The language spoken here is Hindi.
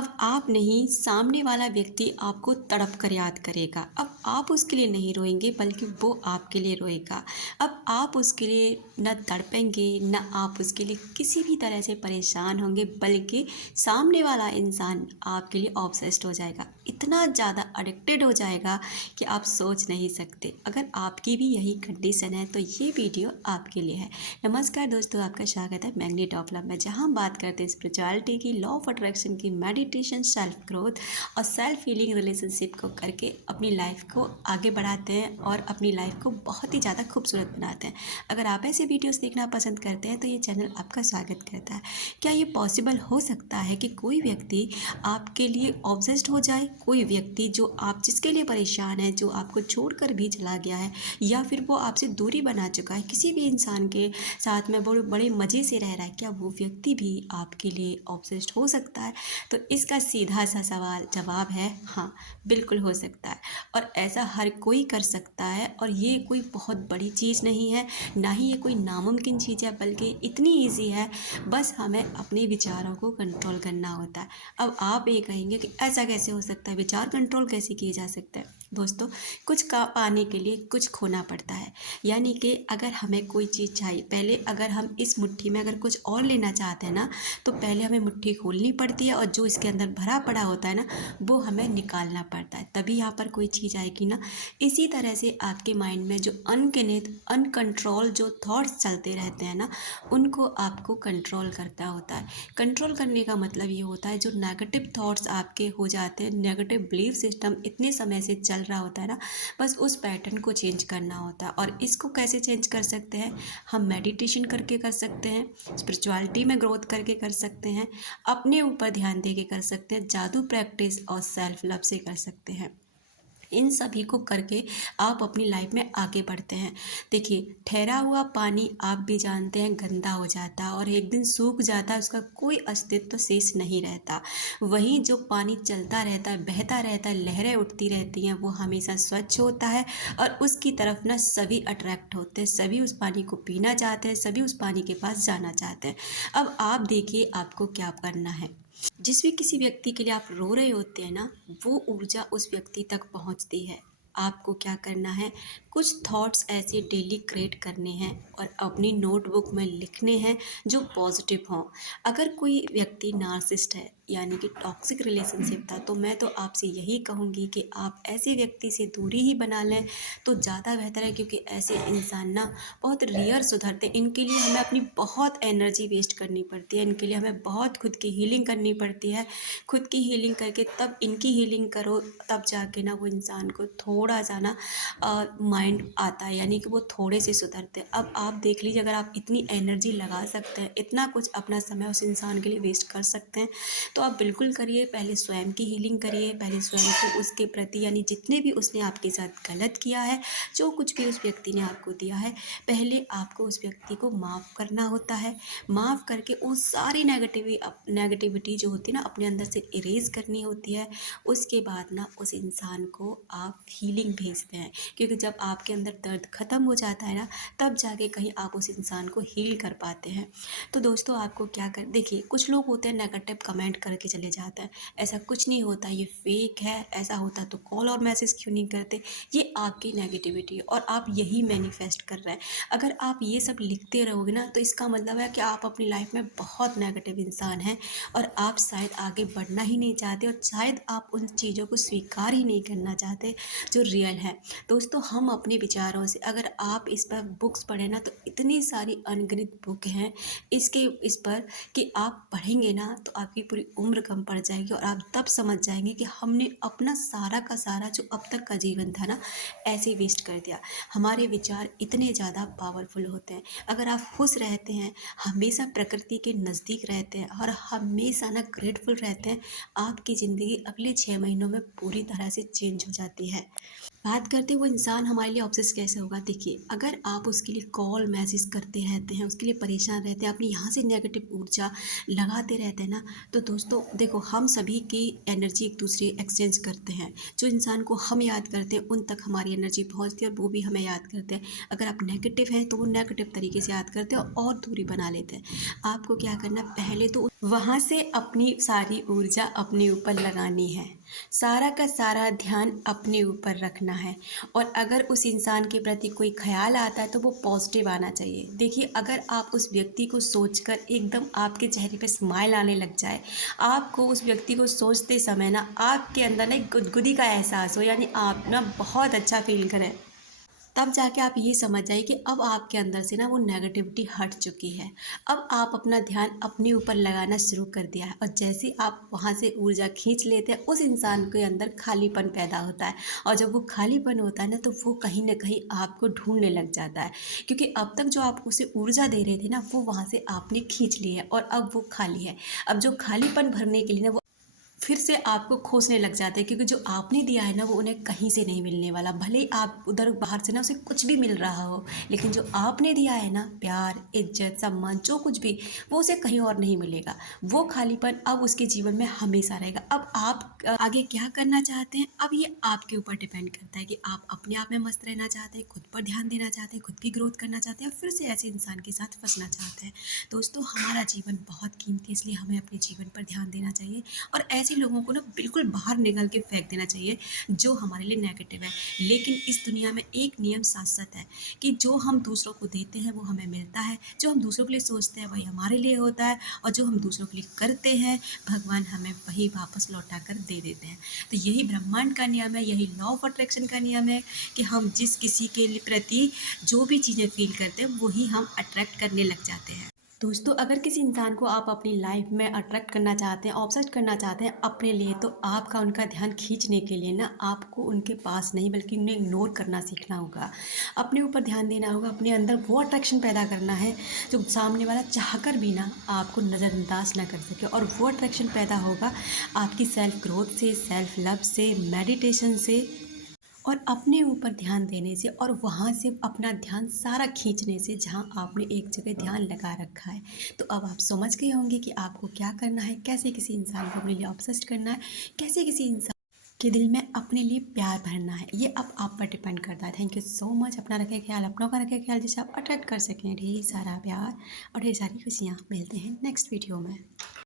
अब आप नहीं, सामने वाला व्यक्ति आपको तड़प कर याद करेगा। अब आप उसके लिए नहीं रोएंगे बल्कि वो आपके लिए रोएगा। अब आप उसके लिए न तड़पेंगे, न आप उसके लिए किसी भी तरह से परेशान होंगे, बल्कि सामने वाला इंसान आपके लिए ऑब्सेस्ड हो जाएगा, इतना ज़्यादा एडिक्टेड हो जाएगा कि आप सोच नहीं सकते। अगर आपकी भी यही कंडीशन है तो ये वीडियो आपके लिए है। नमस्कार दोस्तों, आपका स्वागत है मैग्नेट ऑफ लव में, जहाँ हम बात करते हैं स्पिरिचुअलिटी की, लॉ ऑफ अट्रैक्शन की, मेडिटेशन, सेल्फ ग्रोथ और सेल्फ हीलिंग रिलेशनशिप को करके अपनी लाइफ को आगे बढ़ाते हैं और अपनी लाइफ को बहुत ही ज़्यादा खूबसूरत बनाते हैं। अगर आप ऐसे वीडियोस देखना पसंद करते हैं तो ये चैनल आपका स्वागत करता है। क्या ये पॉसिबल हो सकता है कि कोई व्यक्ति आपके लिए ऑब्सेस्ड हो जाए? कोई व्यक्ति जो आप जिसके लिए परेशान है, जो आपको छोड़कर भी चला गया है, या फिर वो आपसे दूरी बना चुका है, किसी भी इंसान के साथ में बड़े बड़े मज़े से रह रहा है, क्या वो व्यक्ति भी आपके लिए ऑब्सेस्ड हो सकता है? तो इसका सीधा सा सवाल जवाब है हाँ, बिल्कुल हो सकता है। और ऐसा हर कोई कर सकता है, और ये कोई बहुत बड़ी चीज़ नहीं है, ना ही ये कोई नामुमकिन चीज़ है, बल्कि इतनी ईजी है। बस हमें अपने विचारों को कंट्रोल करना होता है। अब आप ये कहेंगे कि ऐसा कैसे हो सकता है, विचार कंट्रोल कैसे किए जा सकते हैं? दोस्तों, कुछ का पाने के लिए कुछ खोना पड़ता है। यानी कि अगर हमें कोई चीज़ चाहिए, पहले अगर हम इस मुट्ठी में अगर कुछ और लेना चाहते हैं ना, तो पहले हमें मुट्ठी खोलनी पड़ती है और जो इसके अंदर भरा पड़ा होता है ना, वो हमें निकालना पड़ता है, तभी यहाँ पर कोई चीज़ आएगी ना। इसी तरह से आपके माइंड में जो अनगिनत अनकंट्रोल जो थॉट्स चलते रहते हैं ना, उनको आपको कंट्रोल करता होता है। कंट्रोल करने का मतलब ये होता है, जो नेगेटिव थॉट्स आपके हो जाते हैं, नेगेटिव बिलीफ सिस्टम इतने समय से चल रहा होता है ना, बस उस पैटर्न को चेंज करना होता है। और इसको कैसे चेंज कर सकते हैं? हम मेडिटेशन करके कर सकते हैं, स्पिरिचुअलिटी में ग्रोथ करके कर सकते हैं, अपने ऊपर ध्यान दे के कर सकते हैं, जादू प्रैक्टिस और सेल्फ लव से कर सकते हैं। इन सभी को करके आप अपनी लाइफ में आगे बढ़ते हैं। देखिए, ठहरा हुआ पानी आप भी जानते हैं गंदा हो जाता है और एक दिन सूख जाता है, उसका कोई अस्तित्व शेष नहीं रहता। वहीं जो पानी चलता रहता है, बहता रहता है, लहरें उठती रहती हैं, वो हमेशा स्वच्छ होता है और उसकी तरफ ना सभी अट्रैक्ट होते हैं, सभी उस पानी को पीना चाहते हैं, सभी उस पानी के पास जाना चाहते हैं। अब आप देखिए आपको क्या करना है। जिस भी किसी व्यक्ति के लिए आप रो रहे होते हैं ना, वो ऊर्जा उस व्यक्ति तक पहुंचती है। आपको क्या करना है, कुछ थॉट्स ऐसे डेली क्रिएट करने हैं और अपनी नोटबुक में लिखने हैं जो पॉजिटिव हों। अगर कोई व्यक्ति नार्सिसिस्ट है, यानी कि टॉक्सिक रिलेशनशिप था, तो मैं तो आपसे यही कहूँगी कि आप ऐसे व्यक्ति से दूरी ही बना लें तो ज़्यादा बेहतर है, क्योंकि ऐसे इंसान ना बहुत रेयर सुधरते। इनके लिए हमें अपनी बहुत एनर्जी वेस्ट करनी पड़ती है, इनके लिए हमें बहुत खुद की हीलिंग करनी पड़ती है। खुद की हीलिंग करके तब इनकी हीलिंग करो, तब जाके ना वो इंसान को थोड़ा सा ना माइंड आता है, यानी कि वो थोड़े से सुधरते हैं। अब आप देख लीजिए, अगर आप इतनी एनर्जी लगा सकते हैं, इतना कुछ अपना समय उस इंसान के लिए वेस्ट कर सकते हैं, तो आप बिल्कुल करिए। पहले स्वयं की हीलिंग करिए, पहले स्वयं को उसके प्रति, यानी जितने भी उसने आपके साथ गलत किया है, जो कुछ भी उस व्यक्ति ने आपको दिया है, पहले आपको उस व्यक्ति को माफ़ करना होता है। माफ़ करके वो सारी नेगेटिविटी जो होती है ना, अपने अंदर से इरेज करनी होती है। उसके बाद ना उस इंसान को आप हीलिंग भेजते हैं, क्योंकि जब आपके अंदर दर्द ख़त्म हो जाता है ना, तब जाके कहीं आप उस इंसान को हील कर पाते हैं। तो दोस्तों, आपको क्या कर, देखिए कुछ लोग होते हैं नेगेटिव कमेंट करके चले जाते हैं, ऐसा कुछ नहीं होता, ये फेक है। ऐसा होता तो कॉल और मैसेज क्यों नहीं करते? ये आपकी नेगेटिविटी है और आप यही मैनिफेस्ट कर रहे हैं। अगर आप ये सब लिखते रहोगे ना, तो इसका मतलब है कि आप अपनी लाइफ में बहुत नेगेटिव इंसान हैं और आप शायद आगे बढ़ना ही नहीं चाहते, और शायद आप उन चीज़ों को स्वीकार ही नहीं करना चाहते जो रियल है। दोस्तों, हम अपने विचारों से, अगर आप इस पर बुक्स पढ़ें ना, तो इतनी सारी अनगिनत बुक हैं इस पर कि आप पढ़ेंगे ना तो आपकी पूरी उम्र कम पड़ जाएगी, और आप तब समझ जाएंगे कि हमने अपना सारा का सारा जो अब तक का जीवन था ना, ऐसे वेस्ट कर दिया। हमारे विचार इतने ज़्यादा पावरफुल होते हैं। अगर आप खुश रहते हैं, हमेशा प्रकृति के नज़दीक रहते हैं और हमेशा ना ग्रेटफुल रहते हैं, आपकी ज़िंदगी अगले 6 महीनों में पूरी तरह से चेंज हो जाती है। बात करते हैं वो इंसान हमारे लिए ऑब्सेस कैसे होगा। देखिए, अगर आप उसके लिए कॉल मैसेज करते रहते हैं, उसके लिए परेशान रहते हैं, अपनी यहाँ से नेगेटिव ऊर्जा लगाते रहते हैं ना, तो दोस्तों देखो, हम सभी की एनर्जी एक दूसरे एक्सचेंज करते हैं। जो इंसान को हम याद करते हैं उन तक हमारी एनर्जी पहुँचती है और वो भी हमें याद करते हैं। अगर आप नेगेटिव हैं तो वो नेगेटिव तरीके से याद करते हैं और दूरी बना लेते हैं। आपको क्या करना, पहले तो वहाँ से अपनी सारी ऊर्जा अपने ऊपर लगानी है, सारा का सारा ध्यान अपने ऊपर रखना है। और अगर उस इंसान के प्रति कोई ख़्याल आता है तो वो पॉजिटिव आना चाहिए। देखिए, अगर आप उस व्यक्ति को सोचकर एकदम आपके चेहरे पे स्माइल आने लग जाए, आपको उस व्यक्ति को सोचते समय ना आपके अंदर ना एक गुदगुदी का एहसास हो, यानी आप ना बहुत अच्छा फ़ील करें, तब जाके आप ये समझ जाइए कि अब आपके अंदर से ना वो नेगेटिविटी हट चुकी है। अब आप अपना ध्यान अपने ऊपर लगाना शुरू कर दिया है, और जैसे ही आप वहाँ से ऊर्जा खींच लेते हैं, उस इंसान के अंदर खालीपन पैदा होता है। और जब वो खालीपन होता है ना, तो वो कहीं न कहीं आपको ढूँढने लग जाता है, क्योंकि अब तक जो आप उसे ऊर्जा दे रहे थे ना, वो वहाँ से आपने खींच ली है और अब वो खाली है। अब जो खालीपन भरने के लिए ना वो फिर से आपको खोजने लग जाते हैं, क्योंकि जो आपने दिया है ना वो उन्हें कहीं से नहीं मिलने वाला। भले ही आप उधर बाहर से ना उसे कुछ भी मिल रहा हो, लेकिन जो आपने दिया है ना प्यार, इज्जत, सम्मान, जो कुछ भी, वो उसे कहीं और नहीं मिलेगा। वो खालीपन अब उसके जीवन में हमेशा रहेगा। अब आप आगे क्या करना चाहते हैं, अब ये आपके ऊपर डिपेंड करता है कि आप अपने आप में मस्त रहना चाहते हैं, खुद पर ध्यान देना चाहते हैं, खुद की ग्रोथ करना चाहते हैं, फिर से ऐसे इंसान के साथ फँसना चाहते हैं। दोस्तों, हमारा जीवन बहुत कीमती है, इसलिए हमें अपने जीवन पर ध्यान देना चाहिए और ऐसे लोगों को ना बिल्कुल बाहर निकल के फेंक देना चाहिए जो हमारे लिए नेगेटिव है। लेकिन इस दुनिया में एक नियम शाश्वत है कि जो हम दूसरों को देते हैं वो हमें मिलता है, जो हम दूसरों के लिए सोचते हैं वही हमारे लिए होता है, और जो हम दूसरों के लिए करते हैं भगवान हमें वही वापस लौटा कर दे देते हैं। तो यही ब्रह्मांड का नियम है, यही लॉ ऑफ अट्रैक्शन का नियम है कि हम जिस किसी के प्रति जो भी चीज़ें फील करते हैं वही हम अट्रैक्ट करने लग जाते हैं। दोस्तों, अगर किसी इंसान को आप अपनी लाइफ में अट्रैक्ट करना चाहते हैं, ऑब्सेस करना चाहते हैं अपने लिए, तो आपका उनका ध्यान खींचने के लिए ना आपको उनके पास नहीं बल्कि उन्हें इग्नोर करना सीखना होगा। अपने ऊपर ध्यान देना होगा, अपने अंदर वो अट्रैक्शन पैदा करना है जो सामने वाला चाहकर भी ना आपको नज़रअंदाज ना कर सके, और वो अट्रैक्शन पैदा होगा आपकी सेल्फ ग्रोथ से, सेल्फ लव से, मेडिटेशन से, और अपने ऊपर ध्यान देने से, और वहाँ से अपना ध्यान सारा खींचने से जहाँ आपने एक जगह ध्यान लगा रखा है। तो अब आप समझ गए होंगे कि आपको क्या करना है, कैसे किसी इंसान को अपने लिए ऑब्सेस्ड करना है, कैसे किसी इंसान के दिल में अपने लिए प्यार भरना है। ये अब आप पर डिपेंड करता है। Thank you so much. अपना रखें ख्याल, अपनों का रखें ख्याल, जिससे आप अट्रैक्ट कर सकें ढेर सारा प्यार और ढेर सारी खुशियाँ। मिलते हैं नेक्स्ट वीडियो में।